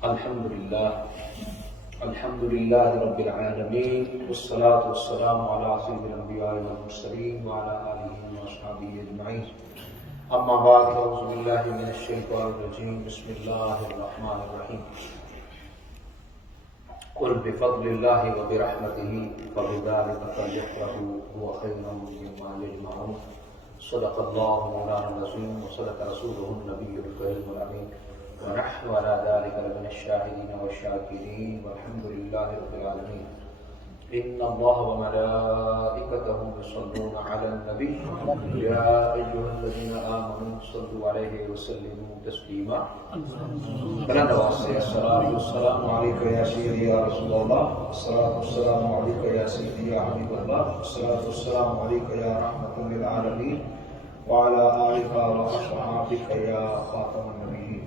الحمد لله رب العالمين والصلاة والسلام على سيد الأنبياء والمرسلين وعلى آله وأصحابه أجمعين. أما بعد أعوذ بالله من الشيطان الرجيم. بسم الله الرحمن الرحيم. قل بفضل الله وبرحمته فبذلك فليفرحوا هو خير مما يجمعون. صدق الله مولانا العظيم وصدق رسوله النبي الكريم الأمين ونحن على ذلك لمن الشاهدين والشاكرين والحمد لله رب العالمين. إن الله وملائكته يصلون على النبي يا أيها الذين آمنوا صلوا عليه وسلموا تسليما. بلند آواز سے الصلاة والسلام عليك يا سيدي يا رسول الله، الصلاة والسلام عليك يا سيدي يا حبيب الله، الصلاة والسلام عليك يا رحمة للعالمين وعلى آلك وأصحابك يا خاتم النبيين.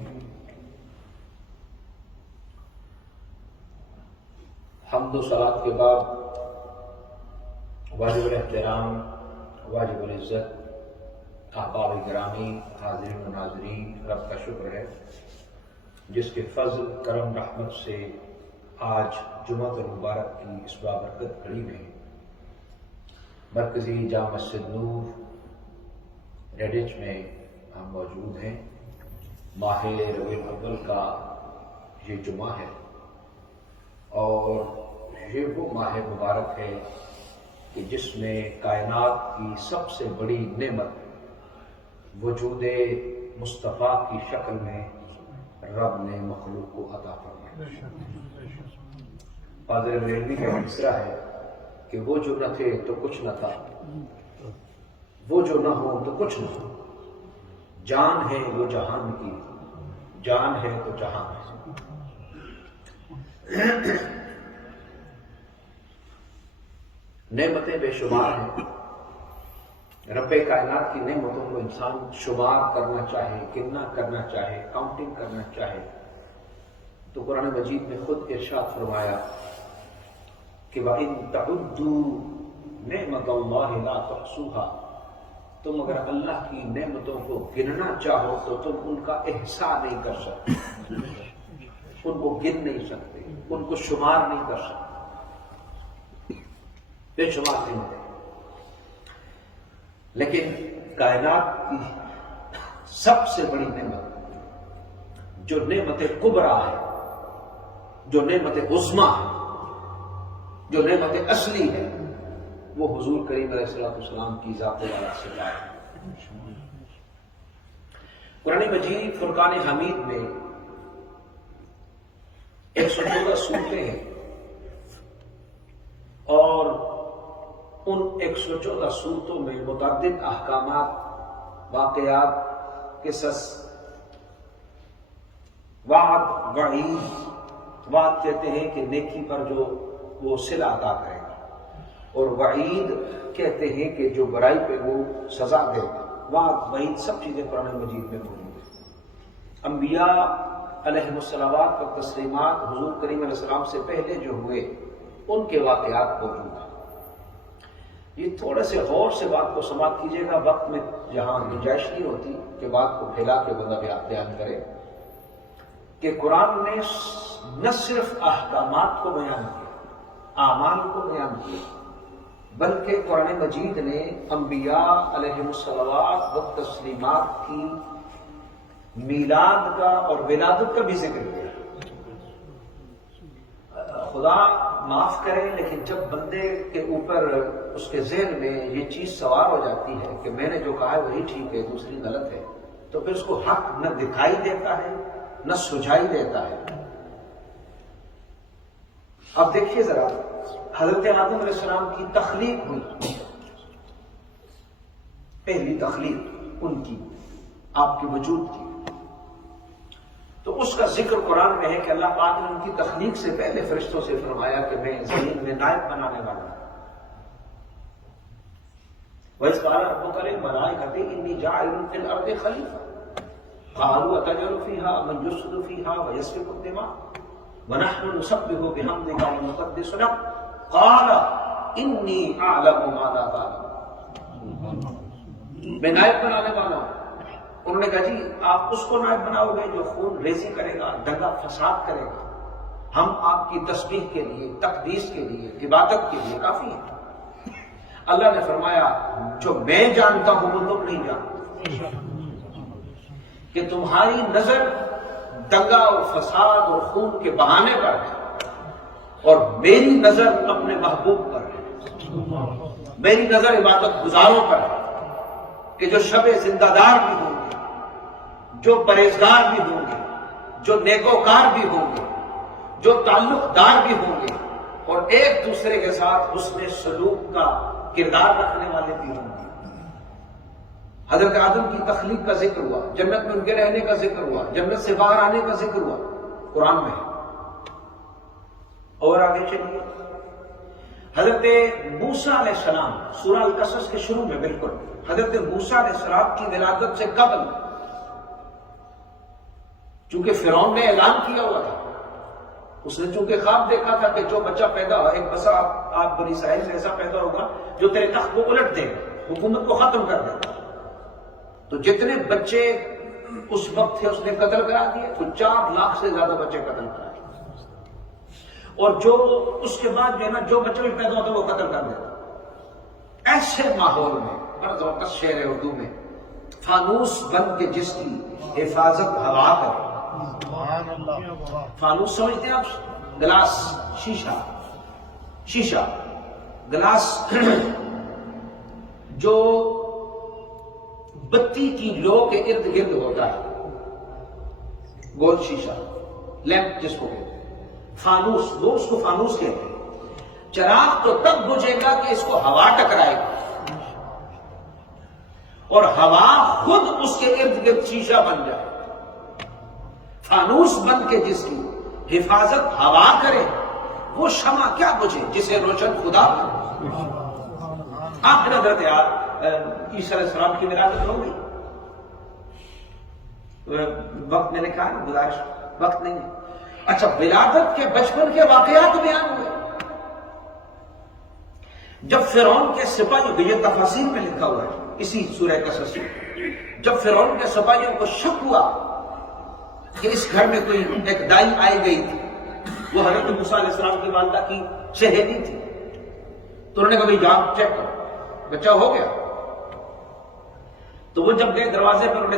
حمد و صلاۃ کے بعد واجب الاحترام، واجب العزت احباب گرامی، حاضرین و ناظرین، رب کا شکر ہے جس کے فضل کرم رحمت سے آج جمعۃ المبارک کی اس بابرکت گھڑی میں مرکزی جامع مسجد نور ریڈچ میں ہم موجود ہیں. ماہ ربیع الاول کا یہ جمعہ ہے اور یہ وہ ماہ مبارک ہے کہ جس میں کائنات کی سب سے بڑی نعمت وجود مصطفیٰ کی شکل میں رب نے مخلوق کو عطا فرمایا. فاضل بریلوی کا تیسرا ہے کہ وہ جو نہ تھے تو کچھ نہ تھا، وہ جو نہ ہو تو کچھ نہ ہو، جان ہے وہ جہان کی، جان ہے تو جہان ہے. نعمتیں بے شمار ہیں. رب کائنات کی نعمتوں کو انسان شمار کرنا چاہے، گننا کرنا چاہے، کاؤنٹنگ کرنا چاہے تو قرآن مجید میں خود ارشاد فرمایا کہ وَإِن تَعُدُّوا نِعْمَتَ اللَّهِ لَا تُحْصُوهَا، تم اگر اللہ کی نعمتوں کو گننا چاہو تو تم ان کا احصاء نہیں کر سکتے، ان کو گن نہیں سکتے، ان کو شمار نہیں کر سکتے، بے شمار نہیں ہوتے. لیکن کائنات کی سب سے بڑی نعمت جو نعمت کبریٰ ہے، جو نعمت عظمیٰ ہے، جو نعمت اصلی ہے، وہ حضور کریم علیہ السلام کی ذات والا صفات ہے. قرآن مجید فرقان حمید میں 114 سورتیں ہیں اور ان 114 صورتوں میں متعدد احکامات، واقعات، قصص، وعد، وعید. وعد کہتے ہیں کہ نیکی پر جو وہ صلہ عطا کرے گا، اور وعید کہتے ہیں کہ جو برائی پہ وہ سزا دے گا. وعد، وعید سب چیزیں قرآن مجید میں موجود ہیں. انبیاء علیہم الصلوات و تسلیمات حضور کریم علیہ السلام سے پہلے جو ہوئے ان کے واقعات موجود ہیں. یہ تھوڑے سے غور سے بات کو سماعت کیجیے گا، وقت میں جہاں گنجائش نہیں ہوتی کہ بات کو پھیلا کے بندہ بیان کرے، کہ قرآن نے نہ صرف احکامات کو بیان کیا، اعمال کو بیان کیا، بلکہ قرآن مجید نے انبیاء علیہم الصلوات و تسلیمات کی میلاد کا اور ولادت کا بھی ذکر کیا. خدا معاف کرے لیکن جب بندے کے اوپر اس کے ذہن میں یہ چیز سوار ہو جاتی ہے کہ میں نے جو کہا ہے وہی ٹھیک ہے، دوسری غلط ہے، تو پھر اس کو حق نہ دکھائی دیتا ہے نہ سجائی دیتا ہے. اب دیکھیے ذرا، حضرت آدم علیہ السلام کی تخلیق ہوئی، پہلی تخلیق ان کی، آپ کے وجود کی، تو اس کا ذکر قرآن میں ہے کہ اللہ پاک نے ان کی تخلیق سے پہلے فرشتوں سے فرمایا کہ میں زمین میں نائب بنانے والا ہوں. وَإِذْ قَالَ رَبُّكَ لِلْمَلَائِكَةِ إِنِّي جَاعِلٌ فِي الْأَرْضِ خَلِيفَةً قَالُوا أَتَجْعَلُ فِيهَا مَن يُفْسِدُ فِيهَا وَيَسْفِكُ الدِّمَاءَ وَنَحْنُ نُسَبِّحُ بِحَمْدِكَ وَنُقَدِّسُ لَكَ قَالَ إِنِّي أَعْلَمُ مَا لَا تَعْلَمُونَ. میں نائب بنانے والا ہوں. انہوں نے کہا جی آپ اس کو نائب بناؤ گے جو خون ریزی کرے گا، دنگا فساد کرے گا؟ ہم آپ کی تسبیح کے لیے، تقدیس کے لیے، عبادت کے لیے کافی ہیں۔ اللہ نے فرمایا جو میں جانتا ہوں وہ تم نہیں جانتے، کہ تمہاری نظر دنگا اور فساد اور خون کے بہانے پر ہے، اور میری نظر اپنے محبوب پر ہے، میری نظر عبادت گزاروں پر ہے، کہ جو شب زندہ دار بھی ہوں گے، جو پرہیزگار بھی ہوں گے، جو نیکوکار بھی ہوں گے، جو تعلق دار بھی ہوں گے، اور ایک دوسرے کے ساتھ حسن سلوک کا کردار رکھنے والے بھی ہوں گے۔ حضرت آدم کی تخلیق کا ذکر ہوا، جنت میں ان کے رہنے کا ذکر ہوا، جنت سے باہر آنے کا ذکر ہوا، قرآن میں ہے۔ اور آگے چلیے، حضرت موسیٰ علیہ السلام، سورہ القصص کے شروع میں بالکل، حضرت موسیٰ علیہ السلام کی ولادت سے قبل، چونکہ فرعون نے اعلان کیا ہوا تھا، اس نے چونکہ خواب دیکھا تھا کہ جو بچہ پیدا ہوا، ایک بچہ آپ بنی اسرائیل سے ایسا پیدا ہوگا جو تیرے تخت کو الٹ دے گا، حکومت کو ختم کر دے گا۔ تو جتنے بچے اس وقت تھے اس نے قتل کرا دیے، تو 4 لاکھ سے زیادہ بچے قتل کرا دیے، اور جو اس کے بعد جو ہے نا جو بچے بھی پیدا ہوتا وہ قتل کر دیتا۔ ایسے ماحول میں بڑا زبردست شعر ہے اردو میں، فانوس بن کے جس کی حفاظت ہوا کرے۔ فانوس سمجھتے ہیں آپ؟ گلاس، شیشہ گلاس جو بتی کی لو کے ارد گرد ہوتا ہے، گول شیشہ، لیمپ جس کو کہتے ہیں، فانوس، وہ اس کو فانوس کہتے ہیں۔ چراغ تو تب بجھے گا کہ اس کو ہوا ٹکرائے گی، اور ہوا خود اس کے ارد گرد شیشہ بن جائے۔ فانوس بن کے جس کی حفاظت ہوا کرے، وہ شمع کیا بجھے جسے روشن خدا کرے۔ آخر حضرت عیسیٰ علیہ السلام کی ولادت ہو گئی۔ وقت میں نے کہا نا، گزارش وقت نہیں ہے۔ اچھا، ولادت کے بچپن کے واقعات بیان ہوئے۔ جب فرعون کے سپاہیوں، یہ تفاسیر میں لکھا ہوا ہے اسی سورہ قصص میں، جب فرعون کے سپاہیوں کو شک ہوا کہ اس گھر میں کوئی ایک دائی آئی گئی تھی، وہ حضرت موسیٰ علیہ السلام کی والدہ کی سہیلی تھی، تو انہوں نے کہا بھائی جاؤ چیک کرو، بچہ ہو گیا۔ تو وہ جب گئے دروازے پر، انہوں نے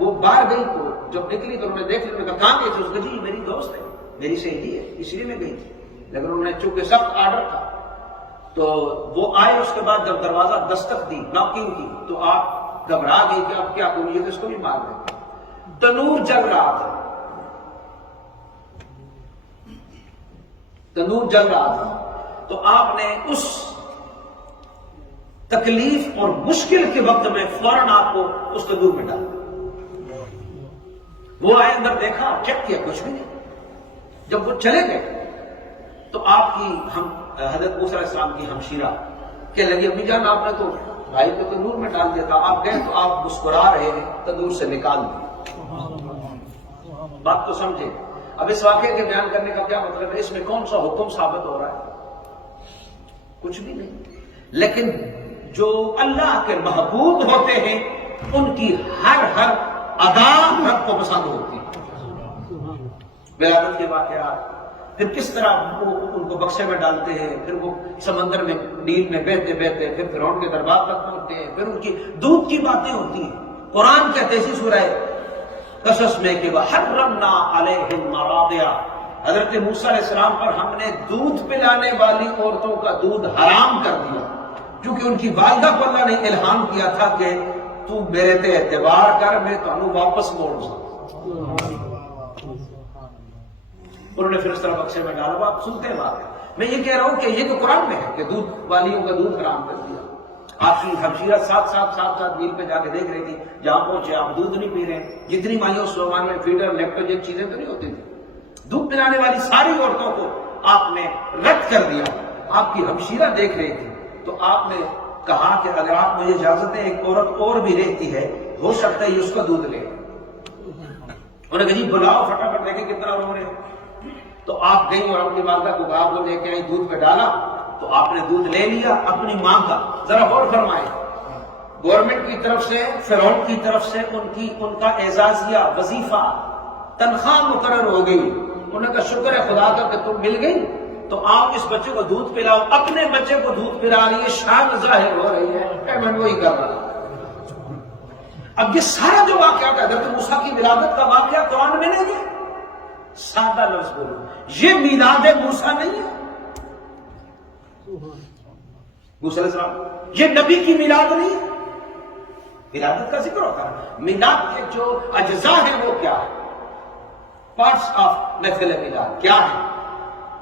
وہ باہر گئی، تو جب نکلی تو انہوں نے دیکھ لیا، کہاں گئی تھی؟ اس نے جی میری دوست ہے، میری سہیلی ہے، اس لیے میں گئی تھی۔ لیکن انہوں نے چونکہ سخت آرڈر تھا، تو وہ آئے، اس کے بعد جب دروازہ دستک دی، ناکنگ کی، تو آپ گھبرا گئی کہ اب کیا کروں، یہ تو اس کو بھی مار دیں۔ تنور جل رہا تھا، تنور جل رہا تھا، تو آپ نے اس تکلیف اور مشکل کے وقت میں فوراً آپ کو اس تنور میں ڈال۔ وہ آئے، اندر دیکھا، چیک کیا، کچھ بھی نہیں۔ جب وہ چلے گئے تو آپ کی حضرت موسیٰ علیہ السلام کی ہمشیرہ کہنے لگی امی جان آپ نے تو بھائی کو تنور میں ڈال دیا تھا، آپ گئے تو آپ مسکرا رہے ہیں، تنور سے نکال دیا۔ بات تو سمجھے۔ اب اس واقعے کے بیان کرنے کا کیا مطلب ہے؟ اس میں کون سا حکم ثابت ہو رہا ہے؟ کچھ بھی نہیں۔ لیکن جو اللہ کے محبوب ہوتے ہیں ان کی ہر ادا رب کو پسند ہوتی ہے۔ ولادت کے واقعات، پھر کس طرح ان کو بکسے میں ڈالتے ہیں، پھر وہ سمندر میں نیل میں بہتے بہتے پھر فرعون کے دربار تک پہنچتے ہیں، پھر ان کی دودھ کی باتیں ہوتی ہیں۔ قرآن کہتے ہیں سورہ قصص میں کہ وَحَرَّمْنَا عَلَيْهِ الْمَرَاضِعَ، حضرت موسیٰ علیہ السلام پر ہم نے دودھ پلانے والی عورتوں کا دودھ حرام کر دیا، کیونکہ ان کی والدہ کو اللہ نے الہام کیا تھا کہ تو میرے تے اعتبار کر، میں تانوں واپس موڑ سکتا۔ انہوں نے پھر اس طرح بکسے میں ڈالا۔ آپ سنتے ہیں بات، میں یہ کہہ رہا ہوں کہ یہ تو قرآن میں ہے کہ دودھ والیوں کا دودھ حرام کر دیا۔ آپ کی ہمشیرہ ساتھ میل پہ جا کے دیکھ رہی تھی، جہاں پہنچے آپ دودھ نہیں پی رہے ہیں۔ جتنی مائیوں سلمان میں فیڈر لیکٹوجن چیزیں تو نہیں ہوتی تھی، دودھ پلانے والی ساری عورتوں کو آپ نے رد کر دیا۔ آپ کی ہمشیرہ دیکھ رہی تھی تو آپ نے کہا کہ اگر آپ مجھے اجازت دیں، ایک عورت اور بھی رہتی ہے، ہو سکتا ہے یہ اس کا دودھ لے۔ انہوں نے کہا جی بلاؤ، فٹافٹ دیکھیں کتنا رو رہے ہیں۔ تو آپ گئی اور اپنی والدہ کو کہا، وہ لے کے آئی، دودھ پہ ڈالا، تو آپ نے دودھ لے لیا اپنی ماں کا۔ ذرا غور فرمائے، گورنمنٹ کی طرف سے، فرعون کی طرف سے ان کا اعزازیہ، وظیفہ، تنخواہ مقرر ہو گئی. انہوں نے کہا شکر ہے خدا کا کہ تم مل گئی، تو آپ اس بچے کو دودھ پلاؤ. اپنے بچے کو دودھ پلا رہی ہے، شان ظاہر ہو رہی ہے، پیمنٹ وہی کر رہا. اب یہ سارا جو واقعہ تھا حضرت موسیٰ کی ولادت کا واقعہ قرآن میں نہیں ہے. سادہ لفظ بولو، یہ میلاد موسیٰ نہیں ہے. موسیٰ علیہ السلام یہ نبی کی میلاد نہیں ہے. ولادت کا ذکر ہوتا ہے، میلاد کے جو اجزاء ہیں وہ کیا ہے؟ پارٹس آف محفل میلاد کیا ہے؟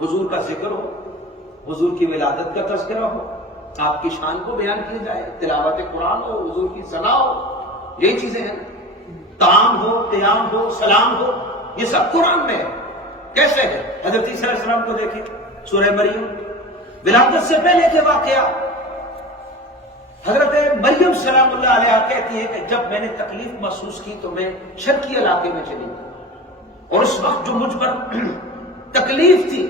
حضور کا ذکر ہو، حضور کی ولادت کا تذکرہ ہو، آپ کی شان کو بیان کیا جائے، تلاوت قرآن ہو، حضور کی ثنا ہو. یہی چیزیں ہیں. طعام ہو، قیام ہو، سلام ہو، یہ سب قرآن میں ہے. کیسے ہے؟ حضرت عیسیٰ علیہ السلام کو دیکھیں، سورہ مریم، ولادت سے پہلے کے واقعہ. حضرت مریم سلام اللہ علیہ کہتی ہے کہ جب میں نے تکلیف محسوس کی تو میں شرقی علاقے میں چلی گئی، اور اس وقت جو مجھ پر تکلیف تھی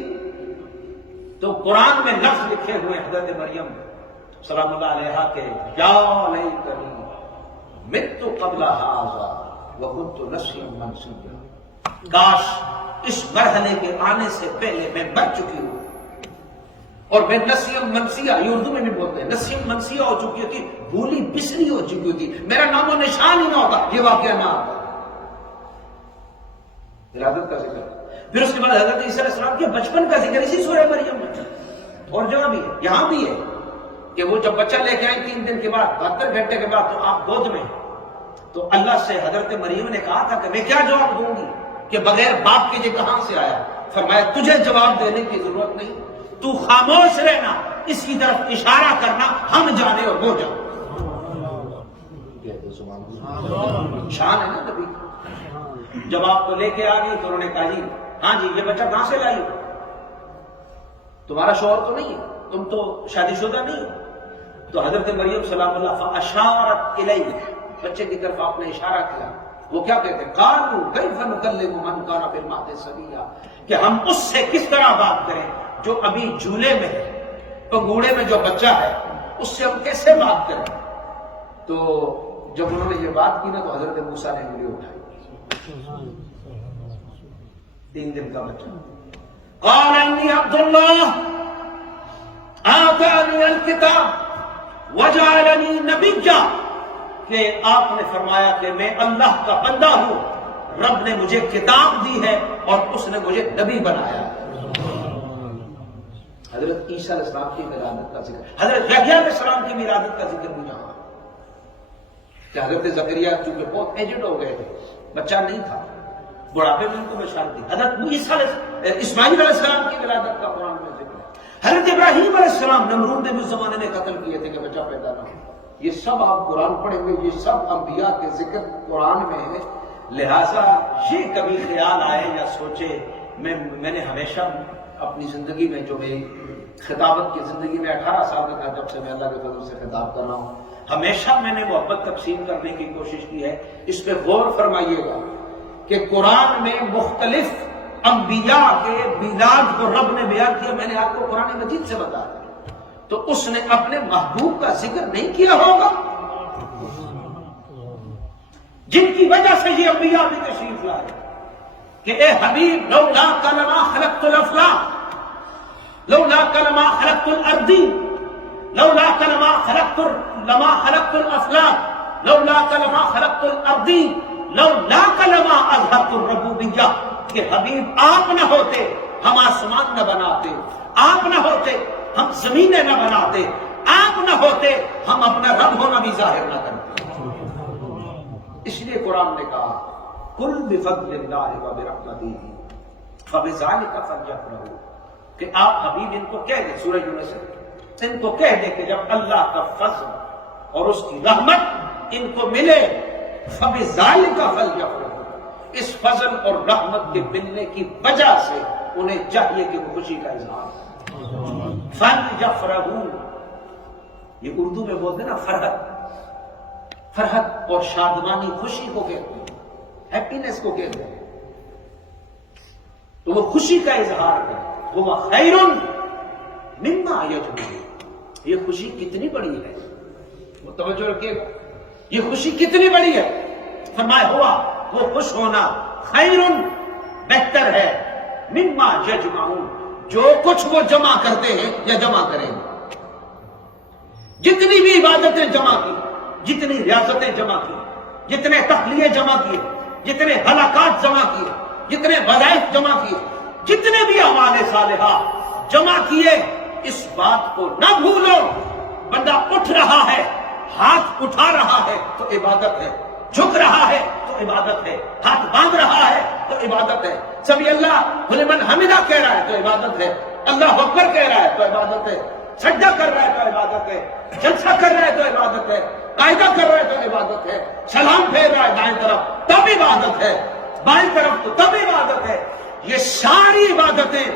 تو قرآن میں لفظ لکھے ہوئے حضرت مریم سلام اللہ علیہ کے یا لیتنی مت قبل ھذا وکنت نسیا منسیا، کاش اس مرحلے کے آنے سے پہلے میں مر چکی ہوں اور میں نسیم منسیہ، یہ اردو میں بھی بولتے ہیں، نسیم منسیہ ہو چکی ہوتی، بھولی بسری ہو چکی ہوتی، میرا نام و نشان ہی نہ ہوتا، یہ واقعہ نہ ہوتا. ولادت کا ذکر. پھر اس کے بعد حضرت عیسیٰ علیہ السلام کے بچپن کا ذکر اسی سورہ مریم میں. اور جگہ بھی ہے، یہاں بھی ہے کہ وہ جب بچہ لے کے آئے 3 دن کے بعد، 72 گھنٹے کے بعد، تو آپ گود میں، تو اللہ سے حضرت مریم نے کہا تھا کہ میں کیا جواب دوں گی کہ بغیر باپ کے یہ کہاں سے آیا؟ فرمایا تجھے جواب دینے کی ضرورت نہیں، تو خاموش رہنا، اس کی طرف اشارہ کرنا، ہم جانے اور وہ جانے. شان ہے نا نبی. جب آپ کو لے کے آ گئی تو انہوں نے کہا جی ہاں جی یہ بچہ کہاں سے لائی ہو؟ تمہارا شوہر تو نہیں ہے، تم تو شادی شدہ نہیں ہو. تو حضرت مریم سلام اللہ فاشارت الیہ، بچے کی طرف آپ نے اشارہ کیا. وہ کیا کہتے ہیں؟ قالوا کیف نکلم من کان فی المہد صبیا، کہ ہم اس سے کس طرح بات کریں جو ابھی جھولے میں ہے، پنگوڑے میں جو بچہ ہے، اس سے ہم کیسے بات کریں؟ تو جب انہوں نے یہ بات کی نا تو حضرت موسیٰ نے انگلی اٹھائی. 3 دن کا بچہ. قال انی عبد اللہ آتانی الکتاب وجعلنی نبیا، کہ آپ نے فرمایا کہ میں اللہ کا بندہ ہوں، رب نے مجھے کتاب دی ہے اور اس نے مجھے نبی بنایا ہے. حضرت عیسیٰ علیہ السلام کی ولادت کا ذکر، حضرت یحییٰ علیہ السلام کی ولادت کا ذکر بھی جہاں کہ حضرت زکریا چونکہ بہت ایجڈ ہو گئے تھے، بچہ نہیں تھا، بڑھاپے میں ان کو بشارت دی. حضرت اسماعیل علیہ السلام کی ولادت کا قرآن میں ذکر ہے. حضرت ابراہیم علیہ السلام نمرود نے اس زمانے میں قتل کیے تھے کہ بچہ پیدا نہ ہو. یہ سب آپ قرآن پڑھیں گے، یہ سب انبیاء کے ذکر قرآن میں ہے. لہٰذا یہ کبھی خیال آئے یا سوچے، میں نے ہمیشہ اپنی زندگی میں، جو میری خطابت کی زندگی میں 18 سال کا تھا جب سے میں اللہ کے فضل سے خطاب کر رہا ہوں، ہمیشہ میں نے محبت تقسیم کرنے کی کوشش کی ہے. اس پہ غور فرمائیے گا کہ قرآن میں مختلف انبیاء کے میلاد کو رب نے بیان کیا. میں نے آپ کو قرآن مجید سے بتایا تو اس نے اپنے محبوب کا ذکر نہیں کیا ہوگا جن کی وجہ سے یہ انبیاء بھی تشریف لائے کہ اے حبیب لولا کلمہ خلقت الافلاق، لولا کلمہ خلقت الارضین، لولا کلمہ خلقت الافلاق، لولا کلمہ خلقت الارضین، لولا کلمہ اظہرت الربوبیہ، کہ حبیب آپ نہ ہوتے ہم آسمان نہ بناتے، آپ نہ ہوتے ہم زمینیں نہ بناتے، آپ نہ ہوتے ہم اپنا رب ہونا بھی ظاہر نہ کرتے. اس لیے قرآن نے کہا قل بفضل اللہ وبرحمتہ فبذلک فلیفرحوا، کہ آپ حبیب ان کو کہہ دیں، سورہ یونس ان کو کہہ دیں کہ جب اللہ کا فضل اور اس کی رحمت ان کو ملے، فبذلک فلیفرحوا، اس فضل اور رحمت کے ملنے کی وجہ سے انہیں چاہیے کہ وہ خوشی کا اظہار فلیفرحوا. یہ اردو میں بولتے ہیں نا فرحت، فرحت اور شادمانی خوشی کو کہتے ہیں، ہیپینس کو کہتے ہیں. تو وہ خوشی کا اظہار کریں. وہ خیر مما یجمعون، یہ خوشی کتنی بڑی ہے، وہ توجہ رکھیے گا. یہ خوشی کتنی بڑی ہے؟ فرمایا ہوا وہ خوش ہونا خیرن بہتر ہے مما یجمعون جو کچھ وہ جمع کرتے ہیں یا جمع کریں گے. جتنی بھی عبادتیں جمع کی، جتنی ریاستیں جمع کی، جتنے تخلیے جمع کیے، جتنے ہلاکات جمع کیے، جتنے وظائف جمع کیے، جتنے بھی اعمال صالحہ جمع کیے، اس بات کو نہ بھولو بندہ اٹھ رہا ہے، ہاتھ اٹھا رہا ہے تو عبادت ہے، جھک رہا ہے تو عبادت ہے، ہاتھ باندھ رہا ہے تو عبادت ہے، سبھی اللہ لمن حمدہ کہہ رہا ہے تو عبادت ہے، اللہ اکبر کہہ رہا ہے تو عبادت ہے، سجدہ کر رہا ہے تو عبادت ہے، جلسہ کر رہا ہے تو عبادت ہے، قاعدہ کر رہا ہے تو عبادت ہے، سلام پھیر رہا ہے دائیں طرف تب عبادت ہے، بائیں طرف تو تب عبادت ہے. یہ ساری عبادتیں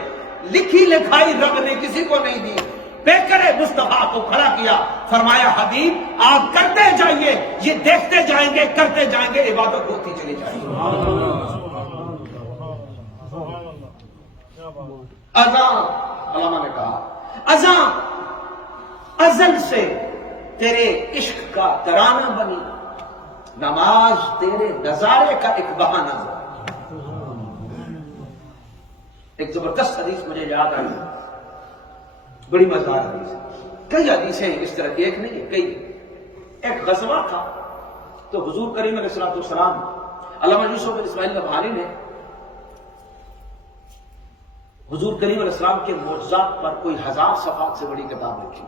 لکھی لکھائی رب نے کسی کو نہیں دی. پیکر مصطفیٰ کو کھڑا کیا، فرمایا حبیب آپ کرتے جائیے، یہ دیکھتے جائیں گے، کرتے جائیں گے، عبادت ہوتی چلی جائے گی. اذان، علماء نے کہا اذان ازل سے تیرے عشق کا ترانہ بنی، نماز تیرے نظارے کا ایک بہانہ بنی. ایک زبردست حدیث مجھے یاد آئی، بڑی مزدار حدیث ہے. کئی حدیثیں اس طرح کی، ایک نہیں ہے، کئی. ایک غزوہ تھا تو حضور کریم علیہ السلام علامہ یوسف بن اسماعیل نبہانی نے حضور کریم علیہ السلام کے معجزات پر کوئی 1000 صفحات سے بڑی کتاب لکھی.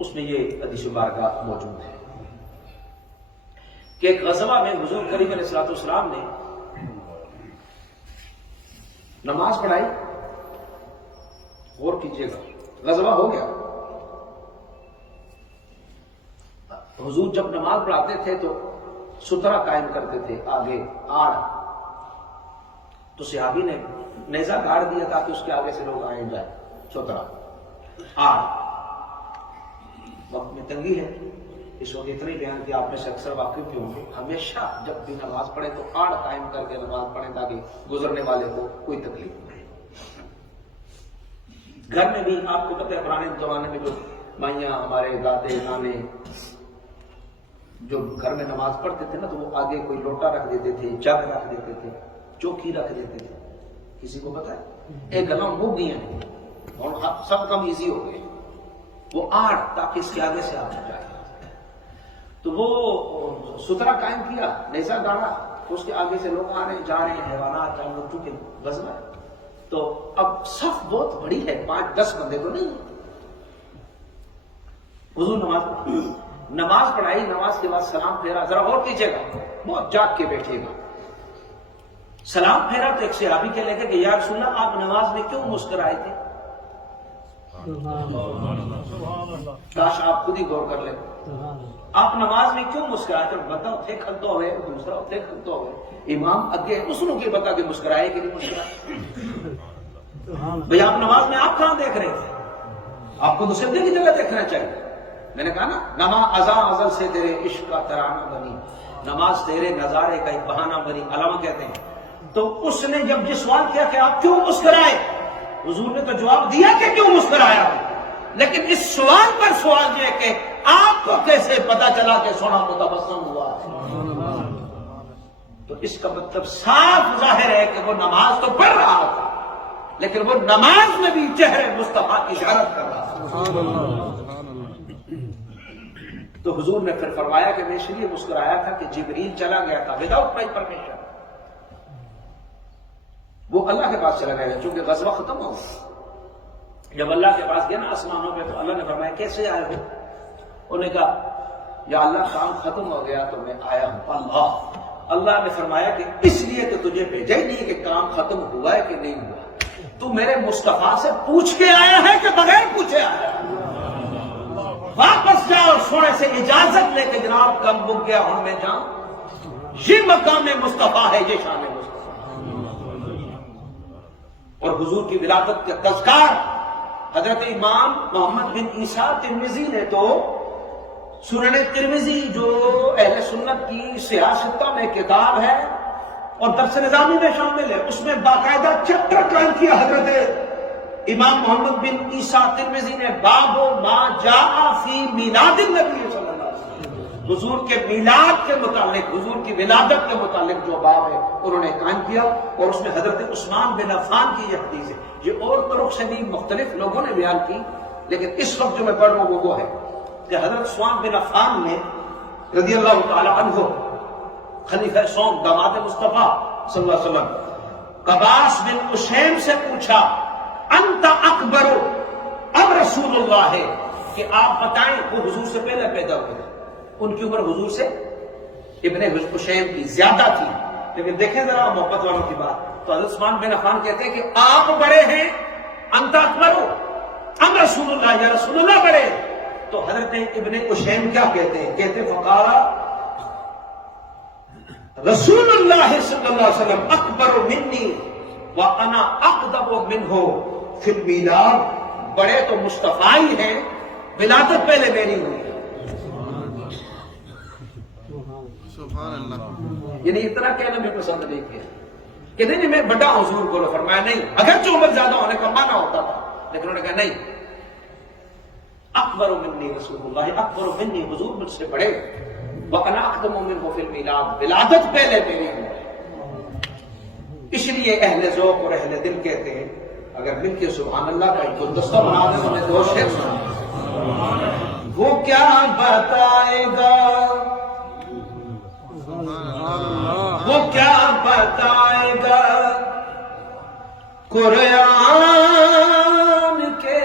اس میں یہ حدیث مبارکہ موجود ہے کہ ایک غزوہ میں حضور کریم علیہ السلام نے نماز پڑھائی. غور کیجئے گا، غزوہ ہو گیا. حضور جب نماز پڑھاتے تھے تو سترہ قائم کرتے تھے، آگے آڑ. تو صحابی نے نیزہ گاڑ دیا تاکہ اس کے آگے سے لوگ آئیں جائیں. سترہ آڑ. وقت میں تنگی ہے، اس وقت اتنے بیان کہ آپ میں سے اکثر واقف بھی ہوں گے، ہمیشہ جب بھی نماز پڑھیں تو آڑ قائم کر کے نماز پڑھیں تاکہ گزرنے والے کو کوئی تکلیف نہ ہو. گھر میں بھی آپ کو پتہ ہے پرانے زمانے میں جو مائیاں، ہمارے دادے نانے جو گھر میں نماز پڑھتے تھے نا، تو وہ آگے کوئی لوٹا رکھ دیتے تھے، جگ رکھ دیتے تھے، چوکی رکھ دیتے تھے. کسی کو پتہ ہے؟ ایک گلا ہو گئی ہیں اور سب کم ایزی ہو گئے. وہ آڑ تاکہ اس کے آگے سے آپ جائے. تو وہ سترہ قائم کیا، نیزہ گاڑا، تو اس کے آگے سے لوگ آ رہے جا رہے ہیں، حیوانات جانور، چونکہ غزوہ ہے تو اب صف بہت بڑی ہے، 5-10 بندے تو نہیں. حضور نماز پڑھائی، نماز کے بعد سلام پھیرا. ذرا غور کیجیے گا، بہت جاگ کے بیٹھیے گا. سلام پھیرا تو ایک صحابی کہنے لگے کہ یا رسول اللہ آپ نماز میں کیوں مسکرائے تھے؟ کاش آپ خود ہی غور کر لیں، آپ نماز میں کیوں مسکرائے تھے؟ بتا اتنے کھلتا ہوئے، دوسرا اتنے کھلتا ہوئے، امام اگے اس نے کی بتا کہ مسکرائے کہ نہیں مسکرائے. بھئی آپ نماز میں آپ کہاں دیکھ رہے تھے؟ آپ کو تو سجدے کی جگہ دیکھنا چاہیے. میں نے کہا نا، نماز ازل سے تیرے عشق کا ترانہ بنی، نماز تیرے نظارے کا ایک بہانہ بنی. علامہ کہتے ہیں تو اس نے جب یہ سوال کیا کہ آپ کیوں مسکرائے، حضور نے تو جواب دیا کہ کیوں مسکرایا، لیکن اس سوال پر سوال یہ کہ آپ کو کیسے پتا چلا کہ سونا متبسم ہوا. تو اس کا مطلب صاف ظاہر ہے کہ وہ نماز تو پڑھ رہا تھا، لیکن وہ نماز میں بھی چہرے مصطفیٰ کی اشارت کر رہا تھا. تو حضور نے پھر فرمایا کہ میں اس لیے مسکرایا تھا کہ جبریل چلا گیا تھا وداؤٹ مائی پرمیشن. وہ اللہ کے پاس چلا گیا چونکہ غزوہ ختم ہو گیا. جب اللہ کے پاس گیا نا آسمانوں پہ تو اللہ نے فرمایا کیسے آئے ہو؟ انہوں نے کہا یا اللہ کام ختم ہو گیا تو میں آیا ہوں. اللہ نے فرمایا کہ اس لیے تو تجھے بھیجا ہی نہیں کہ کام ختم ہوا ہے کہ نہیں ہوا، تو میرے مصطفیٰ سے پوچھ کے آیا ہے کہ بغیر پوچھے آیا ہے. واپس جاؤ اور سونے سے اجازت لے کے جناب کم بک گیا ہوں میں جاؤں. یہ مقام مصطفیٰ ہے، یہ شان مصطفیٰ. اور حضور کی ولادت کا تذکار حضرت امام محمد بن عیسیٰ ترمذی نے تو سنن ترمذی جو اہل سنت کی سیاستہ میں کتاب ہے اور درس نظامی میں شامل ہے، اس میں باقاعدہ چیپٹر قائم کیا حضرت امام محمد بن عیسیٰ ترمذی نے باب ما جاء فی میلاد النبی صلی اللہ علیہ وسلم، حضور کے میلاد کے متعلق، حضور کی ولادت کے متعلق جو باب ہے انہوں نے قائم کیا، اور اس میں حضرت عثمان بن عفان کی یہ حدیث ہے۔ یہ اور طرق سے بھی مختلف لوگوں نے بیان کی، لیکن اس وقت جو میں پڑھ رہا ہوں وہ ہے کہ حضرت عثمان بن عفان نے رضی اللہ تعالی عنہ، خلیفہ سوم داماد مصطفیٰ صلی اللہ علیہ وسلم، قباس بن اشیم سے پوچھا انت اکبر ام رسول اللہ ہے، کہ آپ بتائیں، وہ حضور سے پہلے پیدا ہوئے تھے، ان کی عمر حضور سے ابن اشیم کی زیادہ تھی، لیکن دیکھیں ذرا محبت والوں کی بات، تو حضرت عثمان بن عفان کہتے ہیں کہ آپ بڑے ہیں، انت اکبر ام رسول اللہ، یا رسول اللہ بڑے، تو حضرت ابن اشیم کیا کہتے ہیں؟ کہتے فقال رسول اللہ صلی اللہ علیہ وسلم اکبر منی وانا اقدم منہ فی المیلاد، بڑے تو مصطفیٰ ہی ہیں، ولادت پہلے میری ہوئی ہے۔ سبحان اللہ۔ یعنی اتنا کہنا بھی پسند نہیں کیا کہ نہیں میں بڑا ہوں، حضور کو فرمایا نہیں، اگرچہ عمر زیادہ ہونے کا معنی ہوتا تھا، لیکن انہوں نے کہا نہیں، اکبر منی رسول اللہ، اکبر منی، حضور مجھ سے بڑے، وَأَنَا أَقْدَمُ مِنْهُ فِي الْمِيلَادِ، ولادت پہلے میری ہے۔ اس لیے اہل ذوق اور اہل دل کہتے ہیں اگر مل کے سبحان اللہ کا ایک گلدستہ بنا دیں تو انہیں دو شعر سنا، وہ کیا بتائے گا، وہ کیا بتائے گا قرآن کے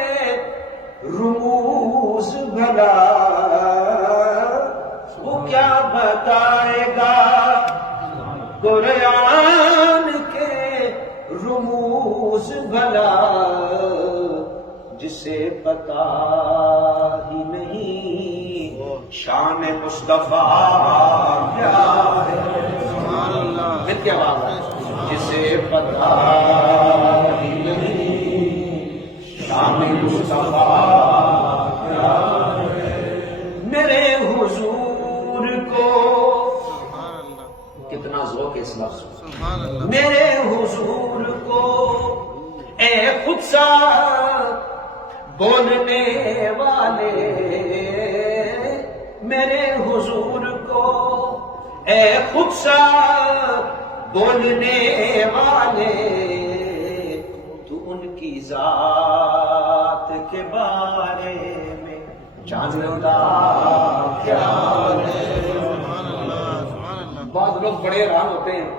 رموز بھلا، وہ کیا بتائے گا قرآن کے رموز بھلا، جسے پتا ہی نہیں شان مصطفیٰ کیا ہے، پھر کیا بات ہے، جسے پتا ہی نہیں شان مصطفیٰ کیا ہے، میرے حضور کو، کتنا ذوق ہے اس لفظ، میرے حضور کو اے خود سا بولنے والے، میرے حضور کو اے خود سا بولنے والے، تو ان کی ذات کے بارے میں جانتا کیا ہے۔ بعض لوگ بڑے حیران ہوتے ہیں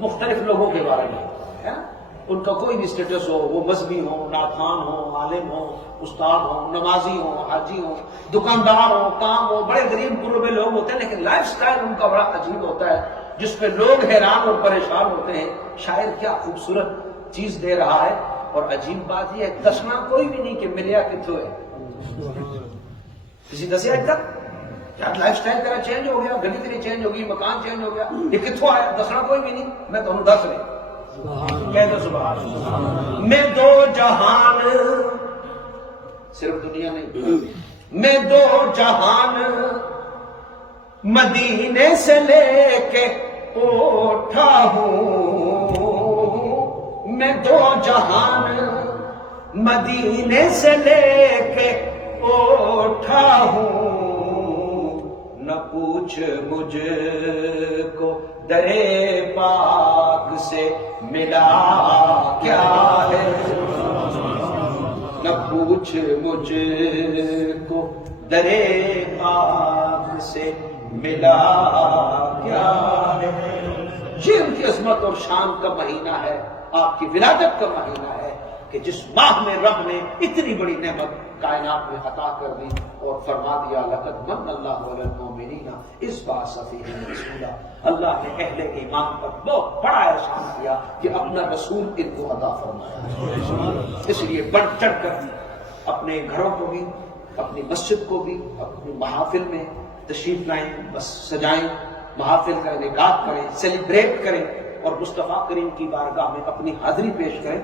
مختلف لوگوں کے بارے میں، ہے نا، ان کا کوئی بھی اسٹیٹس ہو، وہ مذہبی ہو، نعتخوان ہو، عالم ہو، استاد ہو، نمازی ہو، حاجی ہو، دکاندار ہو، کام ہو، بڑے غریب غربے لوگ ہوتے ہیں، لیکن لائف سٹائل ان کا بڑا عجیب ہوتا ہے جس پہ لوگ حیران اور پریشان ہوتے ہیں، شاعر کیا خوبصورت چیز دے رہا ہے، اور عجیب بات یہ ہے دسنا کوئی بھی نہیں کہ ملیا کتوں ہے، کسی دسیا اب تک یار لائف سٹائل تیرا چینج ہو گیا، گلی تیری چینج ہو گئی، مکان چینج ہو گیا، یہ کتوں آیا، دسنا کوئی بھی نہیں، میں تمہیں دس رہی، کہہ دو سبحان اللہ۔ میں دو جہان، صرف دنیا نہیں، میں دو جہان مدینے سے لے کے اٹھا ہوں، میں دو جہان مدینے سے لے کے اٹھا ہوں، نہ پوچھ مجھ کو درے پاک سے ملا کیا ہے، نہ پوچھ مجھ کو درے پاک سے ملا کیا ہے، یہ ان کی عظمت اور شان کا مہینہ ہے، آپ کی ولادت کا مہینہ ہے کہ جس ماہ میں رب نے اتنی بڑی نعمت کائنات میں عطا کر دی اور فرما دیا لقد من اللہ علی المؤمنین اذ بعث فیہم رسولا، اللہ نے اہل ایمان پر بہت بڑا احسان کیا کہ اپنا رسول ان کو عطا فرمایا، اس لیے بڑھ چڑھ کر اپنے گھروں کو بھی، اپنی مسجد کو بھی، اپنی محافل میں تشریف لائیں، بس سجائیں، محافل کا انعقاد کریں، سیلیبریٹ کریں، اور مصطفیٰ کریم کی بارگاہ میں اپنی حاضری پیش کریں.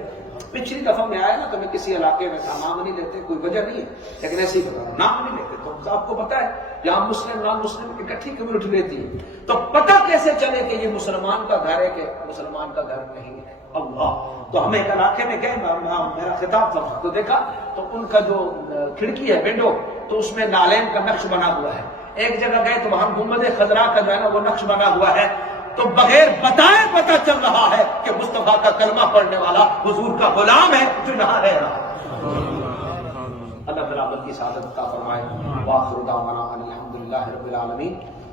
پچھلی دفعہ میں آیا نا تو میں کسی علاقے میں تھا, نام نہیں لیتے, کوئی وجہ نہیں ہے, لیکن ایسے ہی بتا رہا ہوں, نام نہیں لیتے. تو آپ کو پتا ہے یہاں مسلم نان مسلم اکٹھی کمیونٹی رہتی ہے, تو پتہ کیسے چلے کہ یہ مسلمان کا گھر ہے کہ مسلمان کا گھر نہیں ہے؟ اللہ. تو ہمیں ایک علاقے میں گئے, میرا خطاب تھا, تو دیکھا تو ان کا جو کھڑکی ہے ونڈو, تو اس میں نالین کا نقش بنا ہوا ہے. ایک جگہ گئے تو وہاں گنبد خضرا کا جو ہے نا وہ نقش بنا ہوا ہے. تو بغیر بتائے پتہ چل رہا ہے کہ مصطفیٰ کا کلمہ پڑھنے والا حضور کا غلام ہے جو یہاں رہ رہا ہے. اللہ تعالیٰ کی سعادت عطا فرمائے. وآخر دعوانا الحمدللہ رب العالمین.